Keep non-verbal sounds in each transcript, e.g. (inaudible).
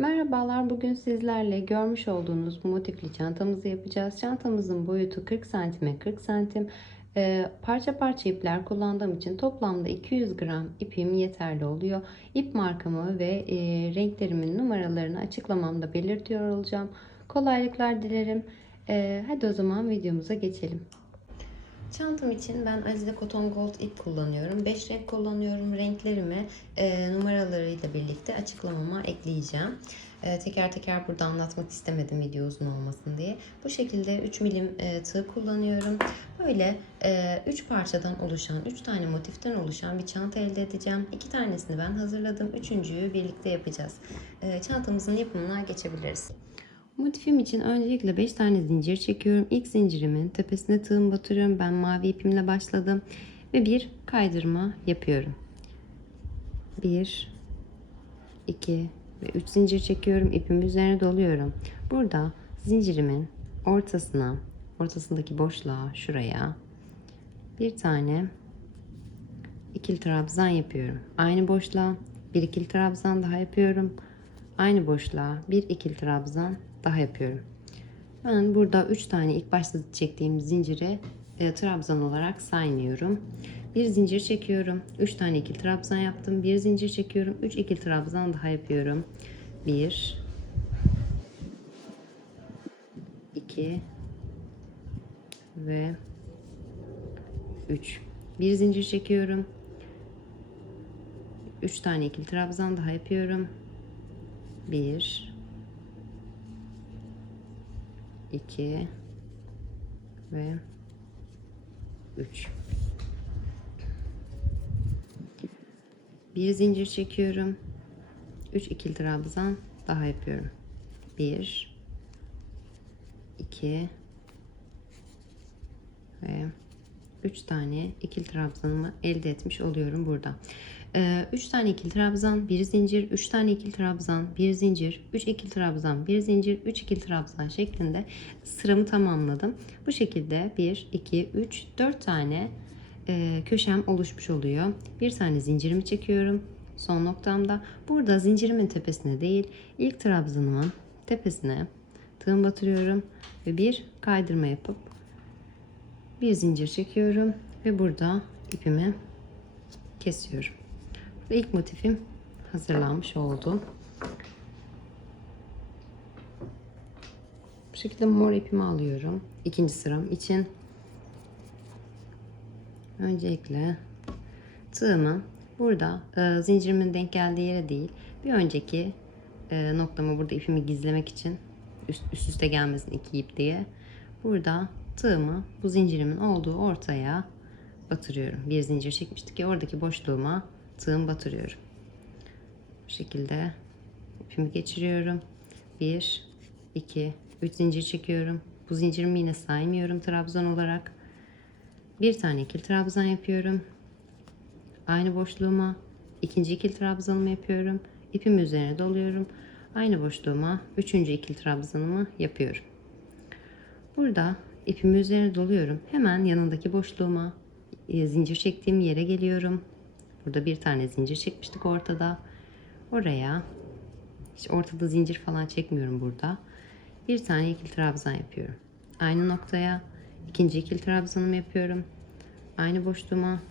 Merhabalar, bugün sizlerle görmüş olduğunuz motifli çantamızı yapacağız. Çantamızın boyutu 40 santime 40 santim. Ee, parça parça ipler kullandığım için toplamda 200 gram ipim yeterli oluyor. İp markamı ve e, renklerimin numaralarını açıklamamda belirtiyor olacağım. Kolaylıklar dilerim. Ee, hadi o zaman videomuza geçelim. Çantam için ben Azize Cotton Gold ip kullanıyorum. 5 renk kullanıyorum. Renklerimi e, numaralarıyla birlikte açıklamama ekleyeceğim. E, teker teker burada anlatmak istemedim video uzun olmasın diye. Bu şekilde 3 milim e, tığ kullanıyorum. Böyle 3 parçadan oluşan, 3 tane motiften oluşan bir çanta elde edeceğim. 2 tanesini ben hazırladım. Üçüncüyü birlikte yapacağız. E, çantamızın yapımına geçebiliriz. Motifim için öncelikle 5 tane zincir çekiyorum. İlk zincirimin tepesine tığım batırıyorum. Ben mavi ipimle başladım. Ve bir kaydırma yapıyorum. 1 2 ve 3 zincir çekiyorum. İpimi üzerine doluyorum. Burada zincirimin ortasına, ortasındaki boşluğa, şuraya bir tane ikili trabzan yapıyorum. Aynı boşluğa bir ikili trabzan daha yapıyorum. Aynı boşluğa bir ikili trabzan daha yapıyorum. Ben burada 3 tane ilk başta çektiğim zinciri e, trabzan olarak saymıyorum. Bir zincir çekiyorum. 3 tane ikili trabzan yaptım. Bir zincir çekiyorum. 3 ikili trabzan daha yapıyorum. 1 2 ve 3. Bir zincir çekiyorum. 3 tane ikili trabzan daha yapıyorum. 1 2 ve 3 bir zincir çekiyorum. 3 ikili trabzan daha yapıyorum. 1 2 ve 3 tane ikili trabzanımı elde etmiş oluyorum burada. 3 ee, tane ikili trabzan, 1 zincir, 3 tane ikili trabzan, 1 zincir, 3 ikili trabzan, 1 zincir, 3 ikili trabzan şeklinde sıramı tamamladım. Bu şekilde 1, 2, 3, 4 tane e, köşem oluşmuş oluyor. Bir tane zincirimi çekiyorum son noktamda. Burada zincirimin tepesine değil, ilk trabzanımın tepesine tığım batırıyorum ve bir kaydırma yapıp bir zincir çekiyorum ve burada ipimi kesiyorum. Ve ilk motifim hazırlanmış oldu. Bu şekilde mor ipimi alıyorum. İkinci sıram için. Öncelikle tığımı burada e, zincirimin denk geldiği yere değil bir önceki e, noktamı burada ipimi gizlemek için üst, üst üste gelmesin iki ip diye burada tığımı bu zincirimin olduğu ortaya batırıyorum. Bir zincir çekmiştik ki oradaki boşluğuma tığım batırıyorum. Bu şekilde ipimi geçiriyorum. 1 2 3 zincir çekiyorum. Bu zincirimi yine saymıyorum trabzan olarak. Bir tane ikili trabzan yapıyorum. Aynı boşluğuma ikinci ikili trabzanımı yapıyorum. İpimi üzerine doluyorum. Aynı boşluğuma üçüncü ikili trabzanımı yapıyorum. Burada ipimi üzerine doluyorum. Hemen yanındaki boşluğuma e, zincir çektiğim yere geliyorum. Burada bir tane zincir çekmiştik ortada. Oraya hiç ortada zincir falan çekmiyorum burada. Bir tane ikili trabzan yapıyorum. Aynı noktaya ikinci ikili trabzanımı yapıyorum. Aynı boşluğuma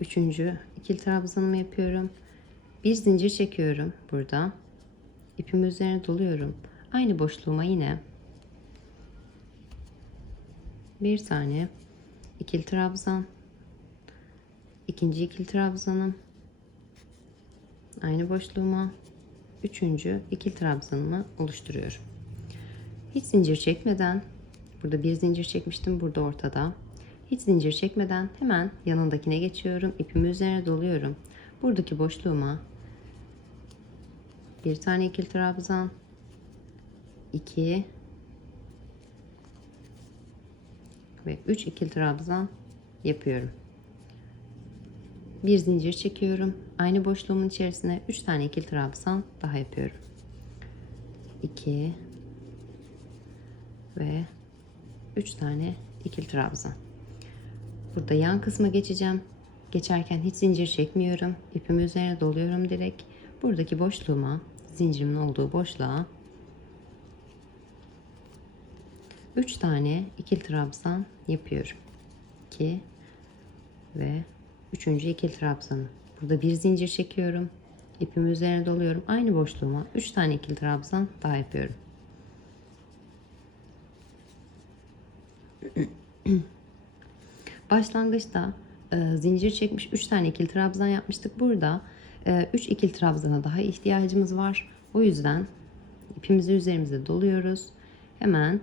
üçüncü ikili trabzanımı yapıyorum. Bir zincir çekiyorum burada. İpimi üzerine doluyorum. Aynı boşluğuma yine bir tane ikili trabzan ikinci ikili trabzanım aynı boşluğuma üçüncü ikili trabzanımı oluşturuyorum. Hiç zincir çekmeden burada bir zincir çekmiştim burada ortada. Hiç zincir çekmeden hemen yanındakine geçiyorum. ipimi üzerine doluyorum. Buradaki boşluğuma bir tane ikili trabzan 2 ve 3 ikili trabzan yapıyorum. Bir zincir çekiyorum. Aynı boşluğumun içerisine 3 tane ikili trabzan daha yapıyorum. 2 ve 3 tane ikili trabzan. Burada yan kısma geçeceğim. Geçerken hiç zincir çekmiyorum. İpimi üzerine doluyorum direkt. buradaki boşluğuma, zincirimin olduğu boşluğa 3 tane ikili trabzan yapıyorum. 2 ve üçüncü ikili trabzanı. Burada bir zincir çekiyorum. İpimi üzerine doluyorum. Aynı boşluğuma 3 tane ikili trabzan daha yapıyorum. (clears throat) Başlangıçta e, zincir çekmiş 3 tane ikili trabzan yapmıştık. Burada 3 e, ikili trabzana daha ihtiyacımız var. O yüzden ipimizi üzerimize doluyoruz. Hemen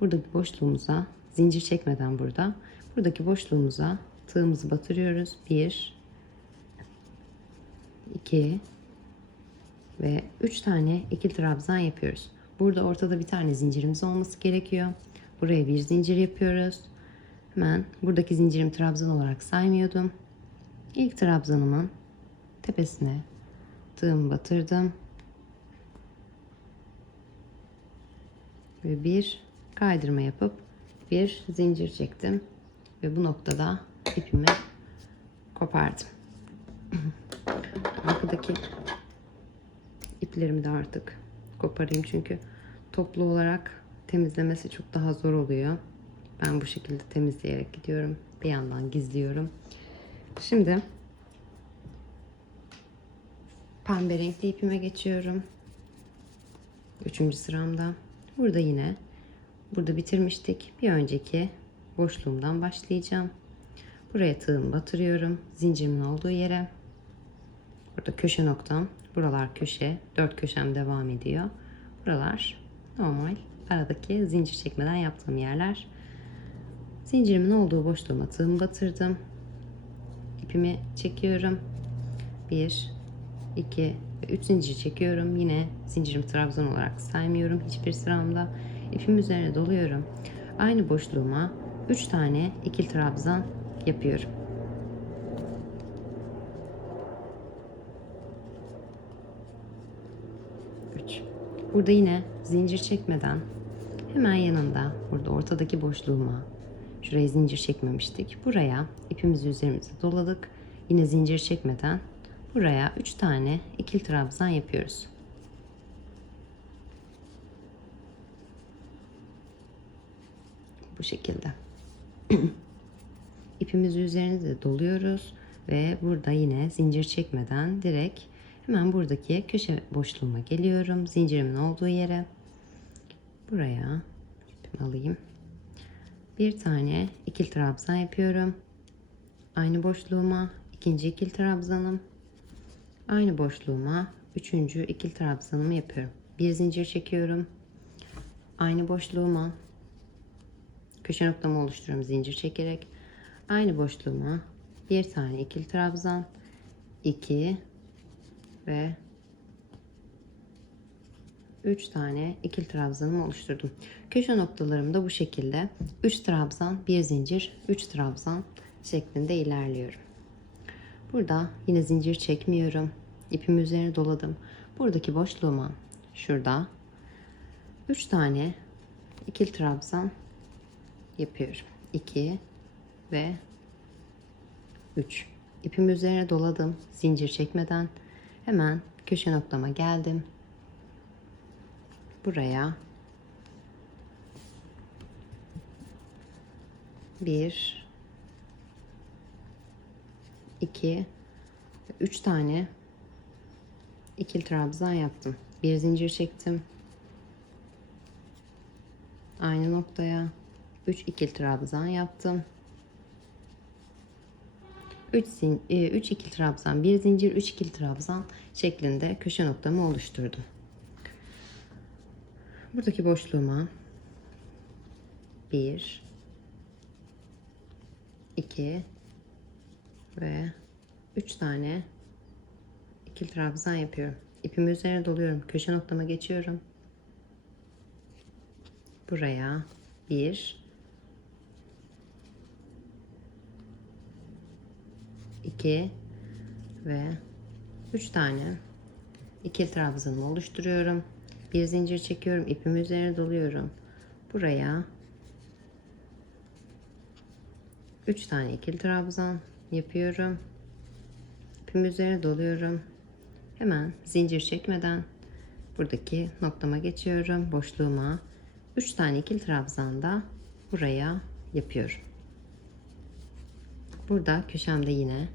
buradaki boşluğumuza zincir çekmeden burada buradaki boşluğumuza tığımızı batırıyoruz. 1 2 ve 3 tane ikili trabzan yapıyoruz. Burada ortada bir tane zincirimiz olması gerekiyor. Buraya bir zincir yapıyoruz. Hemen buradaki zincirim trabzan olarak saymıyordum. İlk trabzanımın tepesine tığımı batırdım. Ve bir kaydırma yapıp bir zincir çektim. Ve bu noktada ipimi kopardım. (clears throat) Arkadaki iplerimi de artık koparayım çünkü toplu olarak temizlemesi çok daha zor oluyor. Ben bu şekilde temizleyerek gidiyorum. Bir yandan gizliyorum. Şimdi pembe renkli ipime geçiyorum. Üçüncü sıramda. Burada yine burada bitirmiştik. Bir önceki boşluğumdan başlayacağım. Buraya tığımı batırıyorum. Zincirimin olduğu yere. Burada köşe noktam. Buralar köşe. Dört köşem devam ediyor. Buralar normal aradaki zincir çekmeden yaptığım yerler. Zincirimin olduğu boşluğuma tığımı batırdım. İpimi çekiyorum. 1 2 ve 3 zincir çekiyorum. Yine zincirimi trabzan olarak saymıyorum hiçbir sıramda. İpim üzerine doluyorum. Aynı boşluğuma 3 tane ikili trabzan yapıyorum. Üç. Burada yine zincir çekmeden hemen yanında burada ortadaki boşluğuma şuraya zincir çekmemiştik. Buraya ipimizi üzerimize doladık. Yine zincir çekmeden buraya 3 tane ikili trabzan yapıyoruz. Bu şekilde. (clears throat) İpimizi üzerinize doluyoruz ve burada yine zincir çekmeden direkt hemen buradaki köşe boşluğuma geliyorum. Zincirimin olduğu yere. Buraya ipimi alayım. Bir tane ikili trabzan yapıyorum. Aynı boşluğuma ikinci ikili trabzanım. Aynı boşluğuma üçüncü ikili trabzanımı yapıyorum. Bir zincir çekiyorum. Aynı boşluğuma köşe noktamı oluşturuyorum zincir çekerek. Aynı boşluğuma bir tane ikili trabzan, iki ve 3 tane ikili trabzanımı oluşturdum. Köşe noktalarım da bu şekilde 3 trabzan, 1 zincir, 3 trabzan şeklinde ilerliyorum. Burada yine zincir çekmiyorum. İpimi üzerine doladım. Buradaki boşluğuma şurada 3 tane ikili trabzan yapıyorum. 2 ve 3. İpimi üzerine doladım. Zincir çekmeden hemen köşe noktama geldim buraya bir iki üç tane ikili trabzan yaptım. Bir zincir çektim. Aynı noktaya 3 ikili trabzan yaptım. 3 3 ikili trabzan, bir zincir, 3 ikili trabzan şeklinde köşe noktamı oluşturdum. Buradaki boşluğuma bir, iki ve üç tane ikili trabzan yapıyorum. İpimi üzerine doluyorum. Köşe noktama geçiyorum. Buraya bir, iki ve üç tane ikili trabzanımı oluşturuyorum. Bir zincir çekiyorum. ipimi üzerine doluyorum. Buraya 3 tane ikili trabzan yapıyorum. İpimi üzerine doluyorum. Hemen zincir çekmeden buradaki noktama geçiyorum. Boşluğuma 3 tane ikili trabzan da buraya yapıyorum. Burada köşemde yine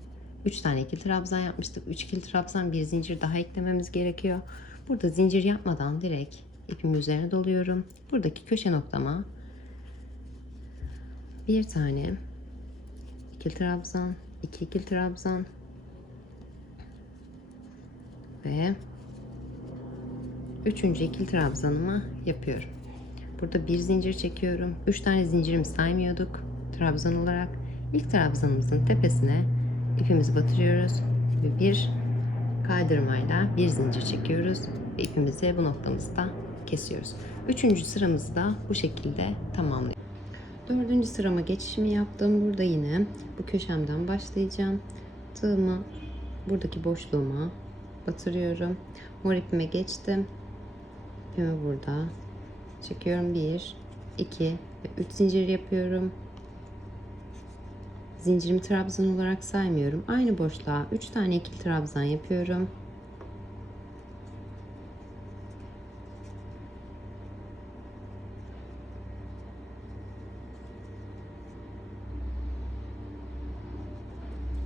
3 tane ikili trabzan yapmıştık. 3 ikili trabzan bir zincir daha eklememiz gerekiyor. Burada zincir yapmadan direkt ipimi üzerine doluyorum. Buradaki köşe noktama bir tane ikili trabzan, iki ikili trabzan ve üçüncü ikili trabzanımı yapıyorum. Burada bir zincir çekiyorum. Üç tane zincirimi saymıyorduk trabzan olarak. İlk trabzanımızın tepesine ipimizi batırıyoruz ve bir kaydırmayla bir zincir çekiyoruz ve ipimizi bu noktamızda kesiyoruz. Üçüncü sıramızı da bu şekilde tamamlıyoruz. Dördüncü sırama geçişimi yaptım. Burada yine bu köşemden başlayacağım. Tığımı buradaki boşluğuma batırıyorum. Mor ipime geçtim. İpimi burada çekiyorum. 1, 2 ve 3 zincir yapıyorum. Zincirimi trabzan olarak saymıyorum. Aynı boşluğa 3 tane ikili trabzan yapıyorum.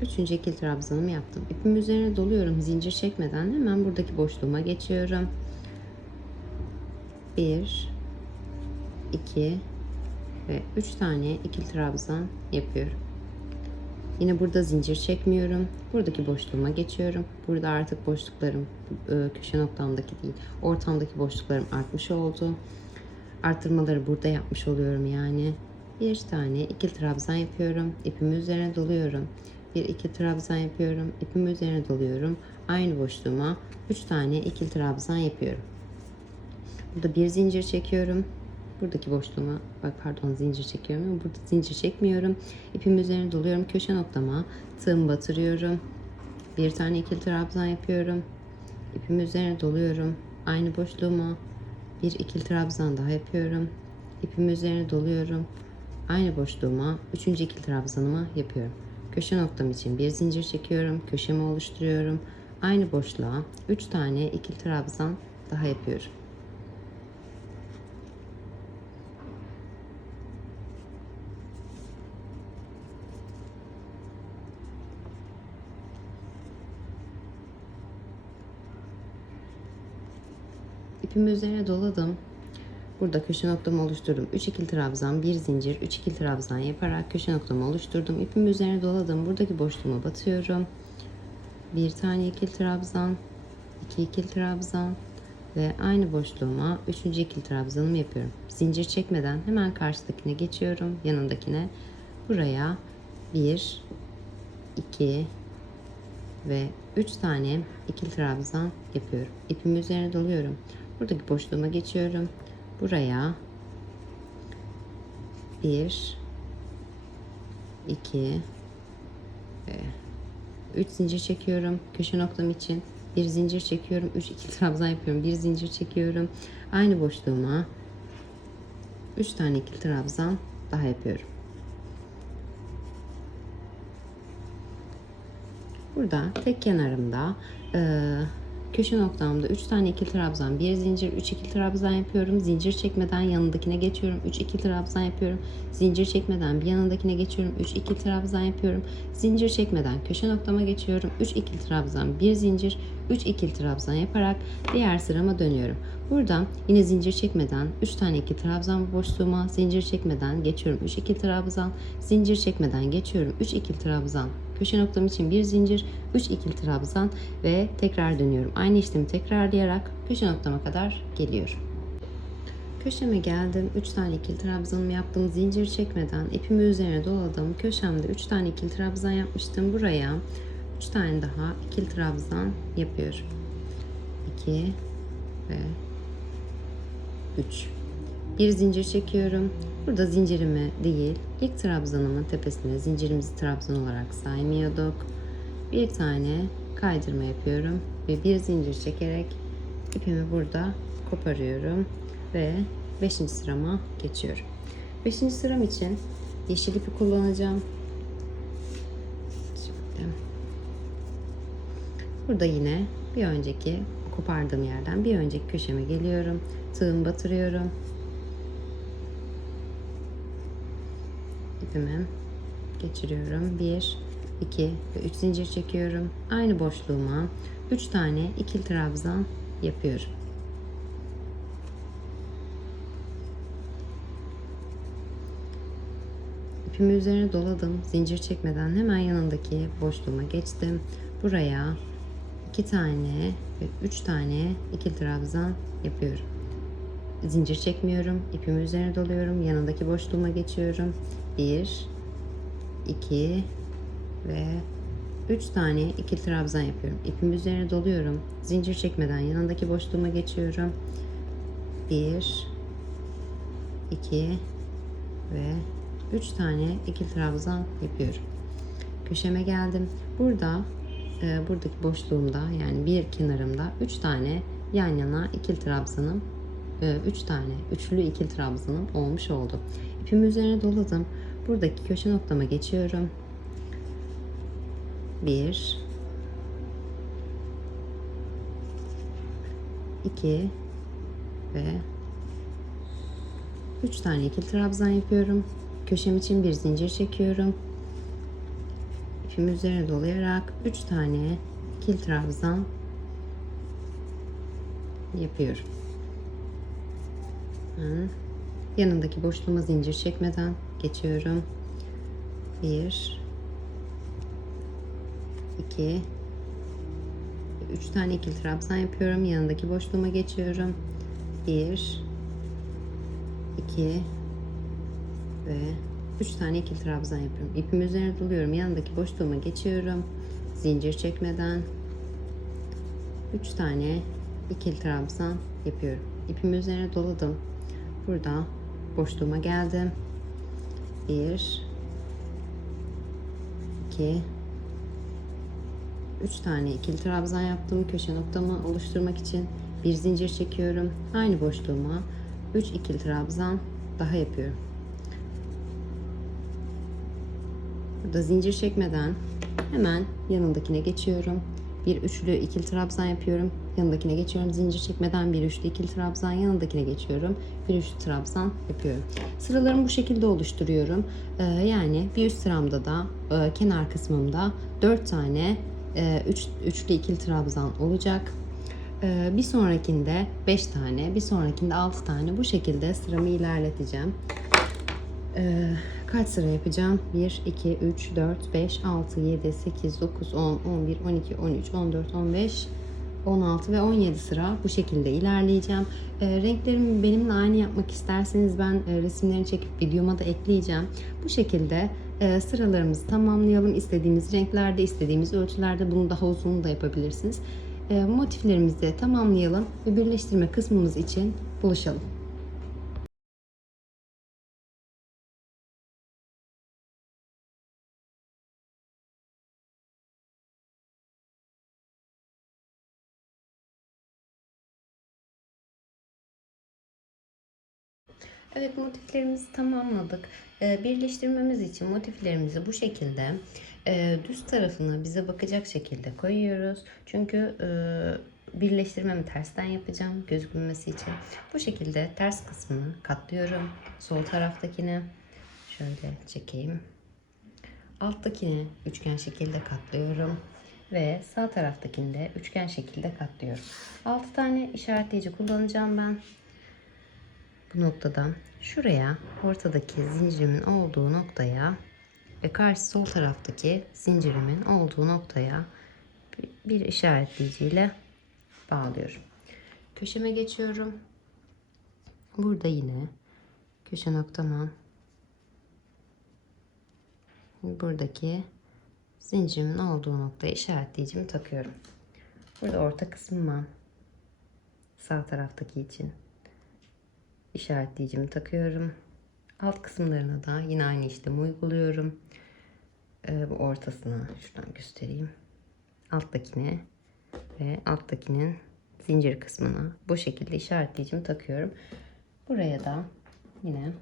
Üçüncü ikili trabzanımı yaptım. İpim üzerine doluyorum zincir çekmeden hemen buradaki boşluğuma geçiyorum. 1 2 ve 3 tane ikili trabzan yapıyorum. Yine burada zincir çekmiyorum. Buradaki boşluğuma geçiyorum. Burada artık boşluklarım e, köşe noktamdaki değil, ortamdaki boşluklarım artmış oldu. Arttırmaları burada yapmış oluyorum yani. Bir tane ikili trabzan yapıyorum. İpimi üzerine doluyorum. Bir iki trabzan yapıyorum. İpimi üzerine doluyorum. Aynı boşluğuma 3 tane ikili trabzan yapıyorum. Burada bir zincir çekiyorum. Buradaki boşluğuma bak pardon zincir çekiyorum ama burada zincir çekmiyorum. İpimi üzerine doluyorum. Köşe noktama tığımı batırıyorum. Bir tane ikili trabzan yapıyorum. İpimi üzerine doluyorum. Aynı boşluğuma bir ikili trabzan daha yapıyorum. İpimi üzerine doluyorum. Aynı boşluğuma üçüncü ikili trabzanımı yapıyorum. Köşe noktam için bir zincir çekiyorum. Köşemi oluşturuyorum. Aynı boşluğa 3 tane ikili trabzan daha yapıyorum. İpimi üzerine doladım. Burada köşe noktamı oluşturdum. 3 ikili trabzan, 1 zincir, 3 ikili trabzan yaparak köşe noktamı oluşturdum. İpimi üzerine doladım. Buradaki boşluğuma batıyorum. Bir tane ikili trabzan, 2 ikili trabzan ve aynı boşluğuma 3. ikili trabzanımı yapıyorum. Zincir çekmeden hemen karşıdakine geçiyorum. Yanındakine buraya 1 2 ve 3 tane ikili trabzan yapıyorum. İpimi üzerine doluyorum. Buradaki boşluğuma geçiyorum. Buraya 1 2 ve 3 zincir çekiyorum. Köşe noktam için bir zincir çekiyorum. 3 ikili trabzan yapıyorum. Bir zincir çekiyorum. Aynı boşluğuma 3 tane ikili trabzan daha yapıyorum. Burada tek kenarımda eee köşe noktamda 3 tane ikili trabzan, 1 zincir, 3 ikili trabzan yapıyorum. Zincir çekmeden yanındakine geçiyorum. 3 ikili trabzan yapıyorum. Zincir çekmeden bir yanındakine geçiyorum. 3 ikili trabzan yapıyorum. Zincir çekmeden köşe noktama geçiyorum. 3 ikili trabzan, 1 zincir, 3 ikili trabzan yaparak diğer sırama dönüyorum. Buradan yine zincir çekmeden 3 tane ikili trabzan boşluğuma zincir çekmeden geçiyorum. 3 ikili trabzan, zincir çekmeden geçiyorum. 3 ikili trabzan, köşe noktam için bir zincir, 3 ikili trabzan ve tekrar dönüyorum. Aynı işlemi tekrarlayarak köşe noktama kadar geliyorum. Köşeme geldim. 3 tane ikili trabzanımı yaptım. Zincir çekmeden ipimi üzerine doladım. Köşemde 3 tane ikili trabzan yapmıştım. Buraya 3 tane daha ikili trabzan yapıyorum. 2 ve 3. Bir zincir çekiyorum. Burada zincirimi değil, ilk trabzanımın tepesine zincirimizi trabzan olarak saymıyorduk. Bir tane kaydırma yapıyorum ve bir zincir çekerek ipimi burada koparıyorum ve 5. sırama geçiyorum. 5. sıram için yeşil ipi kullanacağım. Şimdi burada yine bir önceki kopardığım yerden bir önceki köşeme geliyorum. Tığım batırıyorum. İpimi geçiriyorum. 1 2 ve 3 zincir çekiyorum. Aynı boşluğuma 3 tane ikili trabzan yapıyorum. İpimi üzerine doladım. Zincir çekmeden hemen yanındaki boşluğuma geçtim. Buraya 2 tane ve 3 tane ikili trabzan yapıyorum. Zincir çekmiyorum. İpimi üzerine doluyorum. Yanındaki boşluğuma geçiyorum. 1 2 ve 3 tane ikili trabzan yapıyorum. İpimi üzerine doluyorum. Zincir çekmeden yanındaki boşluğuma geçiyorum. 1 2 ve 3 tane ikili trabzan yapıyorum. Köşeme geldim. Burada e, buradaki boşluğumda yani bir kenarımda 3 tane yan yana ikili trabzanım 3 tane üçlü ikili trabzanım olmuş oldu. İpimi üzerine doladım. Buradaki köşe noktama geçiyorum. 1 2 ve 3 tane ikili trabzan yapıyorum. Köşem için bir zincir çekiyorum. İpimi üzerine dolayarak 3 tane ikili trabzan yapıyorum. Yanındaki boşluğuma zincir çekmeden geçiyorum. 1 2 3 tane ikili trabzan yapıyorum. Yanındaki boşluğuma geçiyorum. 1 2 ve 3 tane ikili trabzan yapıyorum. İpimi üzerine doluyorum. Yanındaki boşluğuma geçiyorum. Zincir çekmeden 3 tane ikili trabzan yapıyorum. İpimi üzerine doladım. Burada boşluğuma geldim. 1 2 3 tane ikili trabzan yaptım. Köşe noktamı oluşturmak için bir zincir çekiyorum. Aynı boşluğuma 3 ikili trabzan daha yapıyorum. Burada zincir çekmeden hemen yanındakine geçiyorum. Bir üçlü ikili trabzan yapıyorum. Yanındakine geçiyorum. Zincir çekmeden bir üçlü ikili trabzan. Yanındakine geçiyorum. Bir üçlü trabzan yapıyorum. Sıralarımı bu şekilde oluşturuyorum. Ee, yani bir üst sıramda da e, kenar kısmımda 4 tane e, üç, üçlü ikili trabzan olacak. Ee, bir sonrakinde 5 tane, bir sonrakinde 6 tane bu şekilde sıramı ilerleteceğim. Ee, kaç sıra yapacağım? 1, 2, 3, 4, 5, 6, 7, 8, 9, 10, 11, 12, 13, 14, 15, 16 ve 17 sıra bu şekilde ilerleyeceğim. E, renklerimi benimle aynı yapmak isterseniz ben e, resimlerini çekip videoma da ekleyeceğim. Bu şekilde e, sıralarımızı tamamlayalım. İstediğimiz renklerde, istediğimiz ölçülerde bunu daha uzun da yapabilirsiniz. E, motiflerimizi tamamlayalım ve birleştirme kısmımız için buluşalım. Evet motiflerimizi tamamladık. Ee, birleştirmemiz için motiflerimizi bu şekilde e, düz tarafına bize bakacak şekilde koyuyoruz. Çünkü e, birleştirmemi tersten yapacağım gözükmesi için. Bu şekilde ters kısmını katlıyorum. Sol taraftakini şöyle çekeyim. Alttakini üçgen şekilde katlıyorum ve sağ taraftakini de üçgen şekilde katlıyorum. 6 tane işaretleyici kullanacağım ben bu noktadan şuraya ortadaki zincirimin olduğu noktaya ve karşı sol taraftaki zincirimin olduğu noktaya bir işaretleyiciyle bağlıyorum. Köşeme geçiyorum. Burada yine köşe noktama buradaki zincirimin olduğu noktaya işaretleyicimi takıyorum. Burada orta kısmıma sağ taraftaki için işaretleyicimi takıyorum. Alt kısımlarına da yine aynı işlemi uyguluyorum. Ee, bu ortasına şuradan göstereyim. Alttakine ve alttakinin zincir kısmına bu şekilde işaretleyicimi takıyorum. Buraya da yine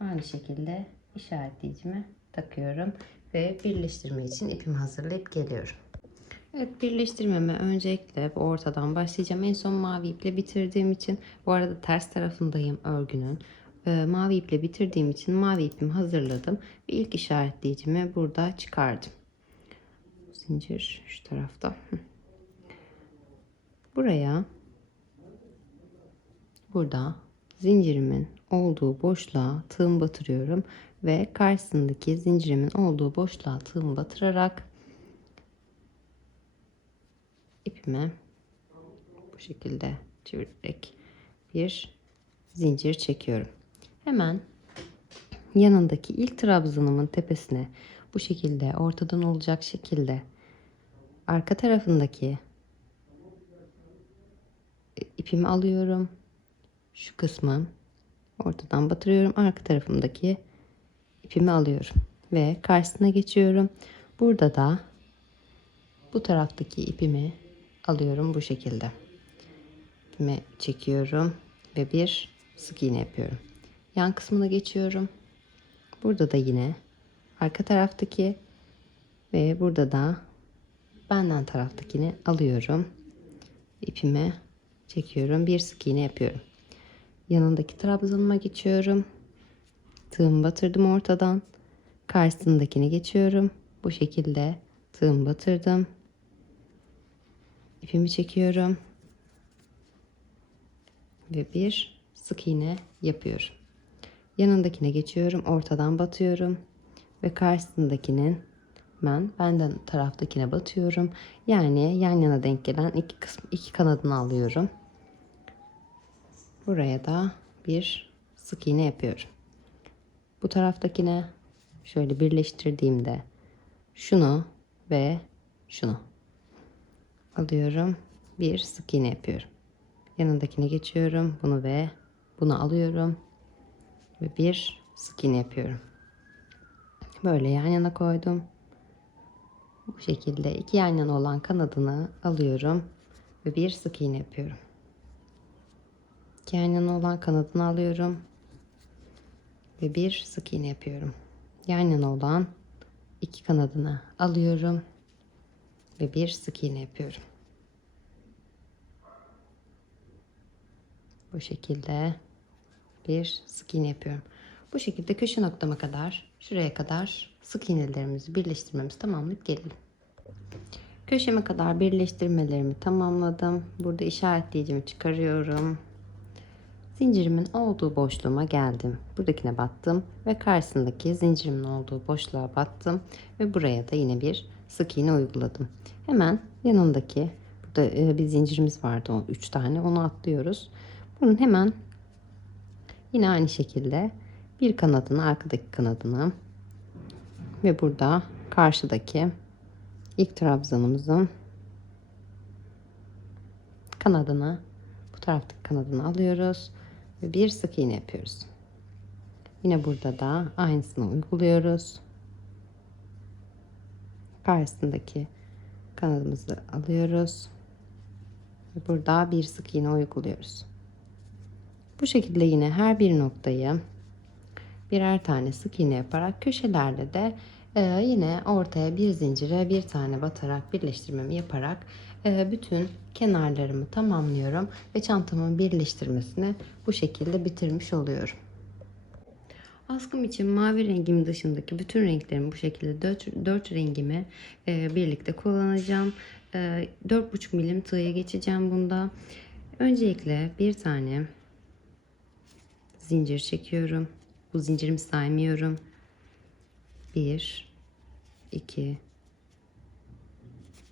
aynı şekilde işaretleyicimi takıyorum ve birleştirme için ipimi hazırlayıp geliyorum. Evet birleştirmeme öncelikle bu ortadan başlayacağım. En son mavi iple bitirdiğim için bu arada ters tarafındayım örgünün. Ee, mavi iple bitirdiğim için mavi ipimi hazırladım. Ve ilk işaretleyicimi burada çıkardım. Zincir şu tarafta. Buraya burada zincirimin olduğu boşluğa tığım batırıyorum ve karşısındaki zincirimin olduğu boşluğa tığım batırarak ipime bu şekilde çevirerek bir zincir çekiyorum. Hemen yanındaki ilk trabzanımın tepesine bu şekilde ortadan olacak şekilde arka tarafındaki ipimi alıyorum. Şu kısmı ortadan batırıyorum. Arka tarafımdaki ipimi alıyorum ve karşısına geçiyorum. Burada da bu taraftaki ipimi alıyorum bu şekilde. İpimi çekiyorum ve bir sık iğne yapıyorum. Yan kısmına geçiyorum. Burada da yine arka taraftaki ve burada da benden taraftakini alıyorum. İpimi çekiyorum. Bir sık iğne yapıyorum. Yanındaki trabzanıma geçiyorum. Tığımı batırdım ortadan. Karşısındakini geçiyorum. Bu şekilde tığımı batırdım. İpimi çekiyorum. Ve bir sık iğne yapıyorum. Yanındakine geçiyorum. Ortadan batıyorum. Ve karşısındakinin ben benden taraftakine batıyorum. Yani yan yana denk gelen iki kısım iki kanadını alıyorum. Buraya da bir sık iğne yapıyorum. Bu taraftakine şöyle birleştirdiğimde şunu ve şunu alıyorum. Bir sık iğne yapıyorum. Yanındakine geçiyorum. Bunu ve bunu alıyorum. Ve bir sık iğne yapıyorum. Böyle yan yana koydum. Bu şekilde iki yan yana olan kanadını alıyorum. Ve bir sık iğne yapıyorum. İki yan yana olan kanadını alıyorum. Ve bir sık iğne yapıyorum. Yan yana olan iki kanadını alıyorum. Ve bir sık iğne yapıyorum. Bu şekilde bir sık iğne yapıyorum. Bu şekilde köşe noktama kadar şuraya kadar sık iğnelerimizi birleştirmemizi tamamlayıp gelelim. Köşeme kadar birleştirmelerimi tamamladım. Burada işaretleyicimi çıkarıyorum. Zincirimin olduğu boşluğuma geldim. Buradakine battım ve karşısındaki zincirimin olduğu boşluğa battım ve buraya da yine bir sık iğne uyguladım. Hemen yanındaki burada e, bir zincirimiz vardı o 3 tane onu atlıyoruz. Bunun hemen yine aynı şekilde bir kanadını arkadaki kanadını ve burada karşıdaki ilk trabzanımızın kanadını bu taraftaki kanadını alıyoruz ve bir sık iğne yapıyoruz. Yine burada da aynısını uyguluyoruz. Karşısındaki kanadımızı alıyoruz. Ve burada bir sık iğne uyguluyoruz. Bu şekilde yine her bir noktayı birer tane sık iğne yaparak köşelerde de e, yine ortaya bir zincire bir tane batarak birleştirmemi yaparak e, bütün kenarlarımı tamamlıyorum ve çantamın birleştirmesini bu şekilde bitirmiş oluyorum. Askım için mavi rengim dışındaki bütün renklerimi bu şekilde 4, 4 rengimi e, birlikte kullanacağım. E, 4,5 milim tığya geçeceğim bunda. Öncelikle bir tane zincir çekiyorum. Bu zincirimi saymıyorum. 1 2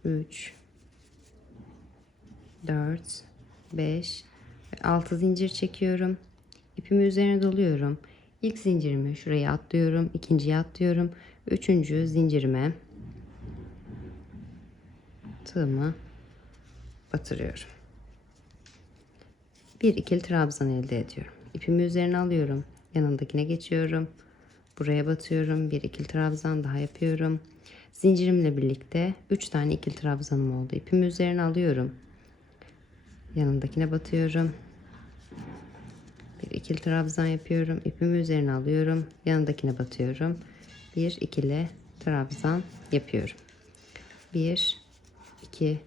3 4 5 ve 6 zincir çekiyorum. İpimi üzerine doluyorum. İlk zincirimi şuraya atlıyorum. ikinciye atlıyorum. Üçüncü zincirime tığımı batırıyorum. Bir ikili trabzan elde ediyorum. İpimi üzerine alıyorum. Yanındakine geçiyorum. Buraya batıyorum. Bir ikili trabzan daha yapıyorum. Zincirimle birlikte 3 tane ikili trabzanım oldu. İpimi üzerine alıyorum. Yanındakine batıyorum. İkili trabzan yapıyorum. İpimi üzerine alıyorum. Yanındakine batıyorum. Bir ikili trabzan yapıyorum. Bir, 2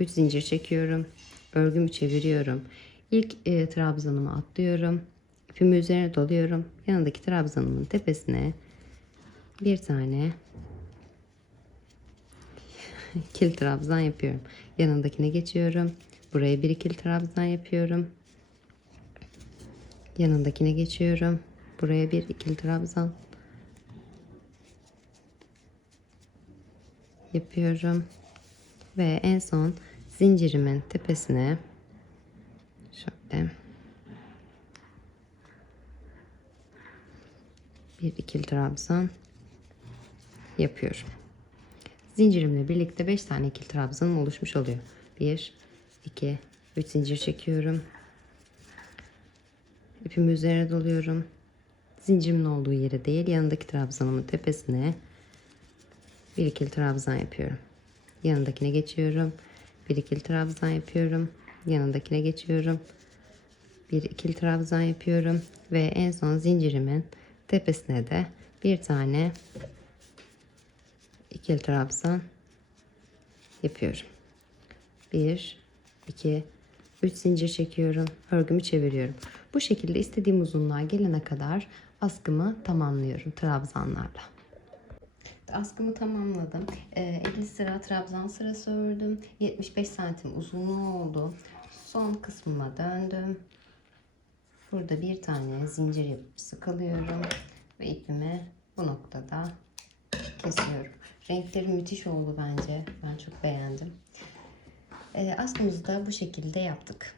3 zincir çekiyorum. Örgümü çeviriyorum. İlk e, trabzanımı atlıyorum. İpimi üzerine doluyorum. Yanındaki trabzanımın tepesine bir tane (laughs) ikili trabzan yapıyorum. Yanındakine geçiyorum. Buraya bir ikili trabzan yapıyorum. Yanındakine geçiyorum. Buraya bir ikili trabzan yapıyorum. Ve en son zincirimin tepesine şöyle bir ikili trabzan yapıyorum. Zincirimle birlikte 5 tane ikili trabzanım oluşmuş oluyor. 1 2 3 zincir çekiyorum. İpimi üzerine doluyorum. Zincirimin olduğu yere değil yanındaki trabzanımın tepesine bir ikili trabzan yapıyorum. Yanındakine geçiyorum. Bir ikili trabzan yapıyorum. Yanındakine geçiyorum. Bir ikili trabzan yapıyorum ve en son zincirimin tepesine de bir tane ikili trabzan yapıyorum. 1 2 3 zincir çekiyorum. Örgümü çeviriyorum. Bu şekilde istediğim uzunluğa gelene kadar askımı tamamlıyorum trabzanlarla. Askımı tamamladım. Ee, 50 sıra trabzan sırası ördüm. 75 santim uzunluğu oldu. Son kısmıma döndüm. Burada bir tane zincir yapıp sıkılıyorum ve ipimi bu noktada kesiyorum. Renkleri müthiş oldu bence. Ben çok beğendim. Ee, askımızı da bu şekilde yaptık.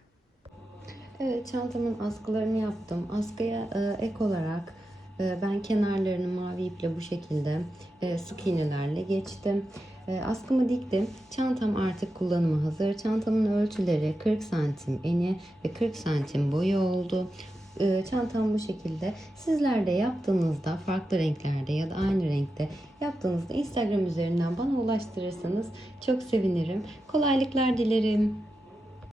Evet çantamın askılarını yaptım. Askıya e, ek olarak e, ben kenarlarını mavi iple bu şekilde e, sık iğnelerle geçtim. E, askımı diktim. Çantam artık kullanıma hazır. Çantamın ölçüleri 40 santim eni ve 40 santim boyu oldu. E, çantam bu şekilde. Sizler de yaptığınızda farklı renklerde ya da aynı renkte yaptığınızda Instagram üzerinden bana ulaştırırsanız çok sevinirim. Kolaylıklar dilerim.